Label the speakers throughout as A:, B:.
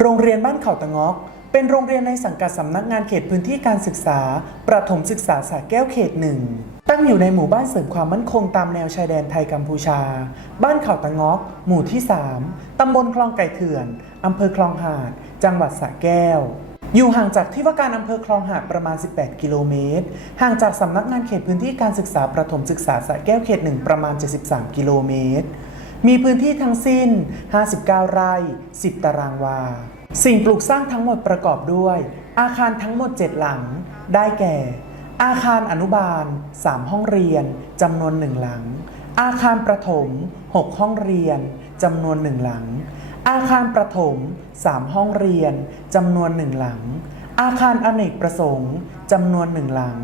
A: โรงเรียนบ้านเขาตะงอก เป็นโรงเรียนในสังกัดสำนักงานเขตพื้นที่การศึกษา ประถมศึกษาสระแก้วเขตหนึ่ง ตั้งอยู่ในหมู่บ้านเสริมความมั่นคงตามแนวชายแดนไทยกัมพูชา บ้านเขาตะงอก หมู่ที่ 3 ตำบลคลองไก่เถื่อน อำเภอคลองหาด จังหวัดสระแก้ว อยู่ห่างจากที่ว่าการอำเภอคลองหาดประมาณ 18 กิโลเมตร ห่างจากสำนักงานเขตพื้นที่การศึกษาประถมศึกษาสระแก้วเขตหนึ่งประมาณ 73 กิโลเมตร มีพื้นที่ทั้งสิ้น 59 ไร่ 10 ตารางวา สิ่งปลูกสร้างทั้งหมดประกอบด้วย อาคารทั้งหมด 7 หลัง ได้แก่ อาคารอนุบาล 3 ห้องเรียนจำนวน 1 หลัง อาคารประถม 6 ห้องเรียนจำนวน 1 หลัง อาคารประถม 3 ห้องเรียนจำนวน 1 หลัง อาคารอเนกประสงค์จำนวน1หลัง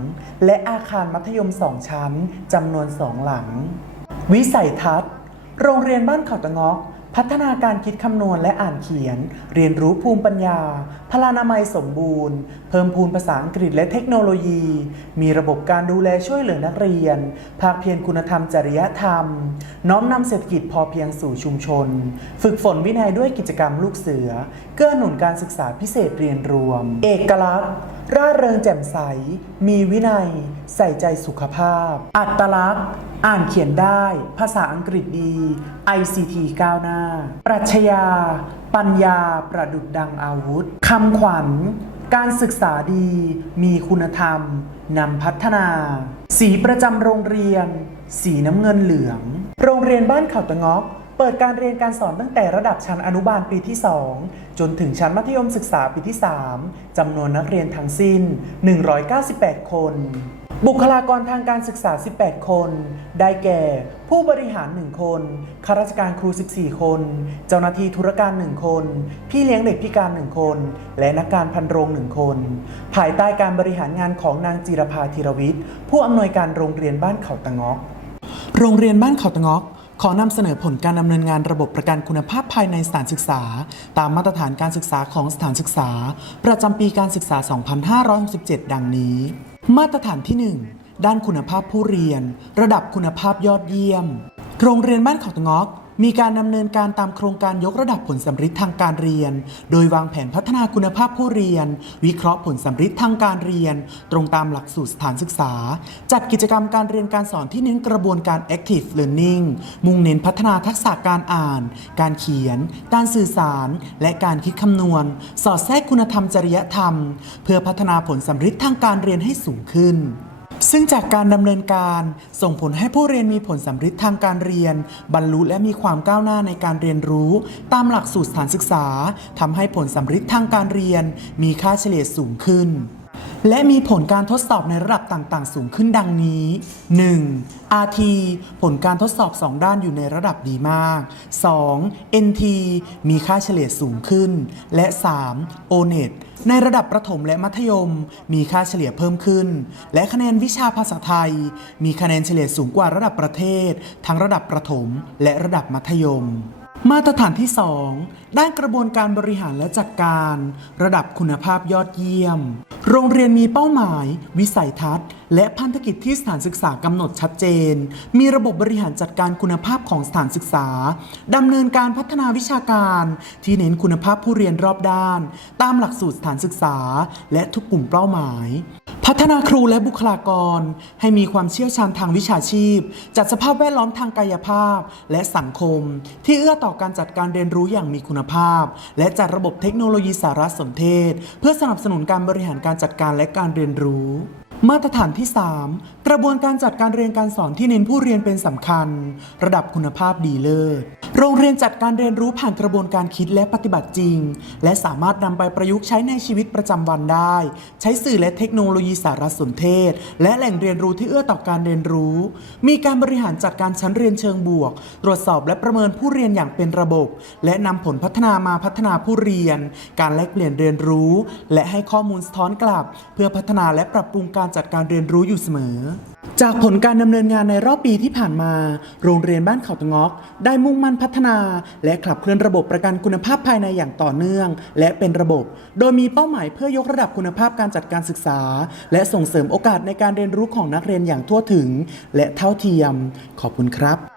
A: และอาคารมัธยม2ชั้นจำนวน2หลัง วิสัยทัศน์ โรงเรียนบ้านเขาตะงอก พัฒนาการคิดคำนวณและอ่านเขียน เรียนรู้ภูมิปัญญา พลานามัยสมบูรณ์ เพิ่มพูนภาษาอังกฤษและเทคโนโลยี มีระบบการดูแลช่วยเหลือนักเรียน ภาคเพียรคุณธรรมจริยธรรม น้อมนำเศรษฐกิจพอเพียงสู่ชุมชน ฝึกฝนวินัยด้วยกิจกรรมลูกเสือ เกื้อหนุนการศึกษาพิเศษเรียนรวม เอกลักษณ์ ร่าเริงแจ่มใส มีวินัย ใส่ใจสุขภาพ อัตลักษณ์ อ่านเขียนได้ ภาษาอังกฤษดี ICT ก้าวหน้า ปรัชญา ปัญญา ประดุดดังอาวุธ คำขวัญ การศึกษาดี มีคุณธรรม นำพัฒนา สีประจำโรงเรียน สีน้ำเงินเหลือง โรงเรียนบ้านเขาตะงอกเปิดการเรียนการสอนตั้งแต่ระดับชั้นอนุบาลปีที่ 2 จนถึงชั้นมัธยมศึกษาปีที่ 3 จำนวนนักเรียนทั้งสิ้น 198 คน บุคลากรทางการศึกษา 18 คน ได้แก่ ผู้บริหาร 1 คน ข้าราชการครู 14 คน เจ้าหน้าที่ธุรการ 1 คน พี่เลี้ยงเด็กพิการ 1 คน และนักการพันโรง 1 คน ภายใต้การบริหารงานของนางจิรภาธีรวิทย์ ผู้อำนวยการโรงเรียนบ้านเขาตะงอก โรงเรียนบ้านเขาตะงอกขอนำเสนอผลการดำเนินงานระบบประกันคุณภาพภายในสถานศึกษา ตามมาตรฐานการศึกษาของสถานศึกษา ประจำปีการศึกษา 2567 ดังนี้ มาตรฐานที่ 1 ด้านคุณภาพผู้เรียน ระดับคุณภาพยอดเยี่ยม โรงเรียนบ้านเขาตะงอก มีการดำเนินการตามโครงการยกระดับผลสำฤทธิ์ทางการเรียน โดยวางแผนพัฒนาคุณภาพผู้เรียน วิเคราะห์ผลสำฤทธิ์ทางการเรียน ตรงตามหลักสูตรสถานศึกษา จัดกิจกรรมการเรียนการสอนที่เน้นกระบวนการ active learning มุ่งเน้นพัฒนาทักษะการอ่าน การเขียน การสื่อสาร และการคิดคำนวณ สอดแทรกคุณธรรมจริยธรรม เพื่อพัฒนาผลสำฤทธิ์ทางการเรียนให้สูงขึ้น ซึ่งจากการดำเนินการส่งผลให้ผู้เรียนมีผลสำฤทธิ์ทางการเรียน บรรลุและมีความก้าวหน้าในการเรียนรู้ ตามหลักสูตรสถานศึกษาทำให้ผลสำฤทธิ์ทางการเรียน มีค่าเฉลี่ยสูงขึ้น และมีผลการทดสอบในระดับต่าง ๆ สูงขึ้นดังนี้ 1. RT ผลการทดสอบ 2 ด้านอยู่ในระดับดีมาก 2. NT มีค่าเฉลี่ยสูงขึ้น และ 3. ONET ในระดับประถมและมัธยม มีค่าเฉลี่ยเพิ่มขึ้น และคะแนนวิชาภาษาไทย มีคะแนนเฉลี่ยสูงกว่าระดับประเทศ ทั้งระดับประถมและระดับมัธยมมาตรฐานที่ 2 ด้านกระบวนการบริหารและจัดการ ระดับคุณภาพยอดเยี่ยม โรงเรียนมีเป้าหมาย วิสัยทัศน์ และพันธกิจที่สถานศึกษากำหนดชัดเจน มีระบบบริหารจัดการคุณภาพของสถานศึกษาดำเนินการพัฒนาวิชาการ ที่เน้นคุณภาพผู้เรียนรอบด้าน ตามหลักสูตรสถานศึกษา และทุกกลุ่มเป้าหมาย พัฒนาครูและบุคลากร ให้มีความเชี่ยวชาญทางวิชาชีพ จัดสภาพแวดล้อมทางกายภาพ และสังคม ที่เอื้อต่อการจัดการเรียนรู้อย่างมีคุณภาพ และจัดระบบเทคโนโลยีสารสนเทศ เพื่อสนับสนุนการบริหารการจัดการและการเรียนรู้ มาตรฐานที่ 3กระบวนการจัดการเรียนการสอนที่เน้นผู้เรียนเป็นสำคัญ ระดับคุณภาพดีเลิศ โรงเรียนจัดการเรียนรู้ผ่านกระบวนการคิดและปฏิบัติจริง และสามารถนำไปประยุกต์ใช้ในชีวิตประจำวันได้ ใช้สื่อและเทคโนโลยีสารสนเทศ และแหล่งเรียนรู้ที่เอื้อต่อการเรียนรู้ มีการบริหารจัดการชั้นเรียนเชิงบวก ตรวจสอบและประเมินผู้เรียนอย่างเป็นระบบ และนำผลพัฒนามาพัฒนาผู้เรียน การแลกเปลี่ยนเรียนรู้ และให้ข้อมูลสะท้อนกลับ เพื่อพัฒนาและปรับปรุงการจัดการเรียนรู้อยู่เสมอ จากผลการดำเนินงานในรอบปีที่ผ่านมา โรงเรียนบ้านเขาตะงอก ได้มุ่งมั่นพัฒนา และขับเคลื่อนระบบประกันคุณภาพภายในอย่างต่อเนื่อง และเป็นระบบ โดยมีเป้าหมายเพื่อยกระดับคุณภาพการจัดการศึกษา และส่งเสริมโอกาสในการเรียนรู้ของนักเรียนอย่างทั่วถึง และเท่าเทียม ขอบคุณครับ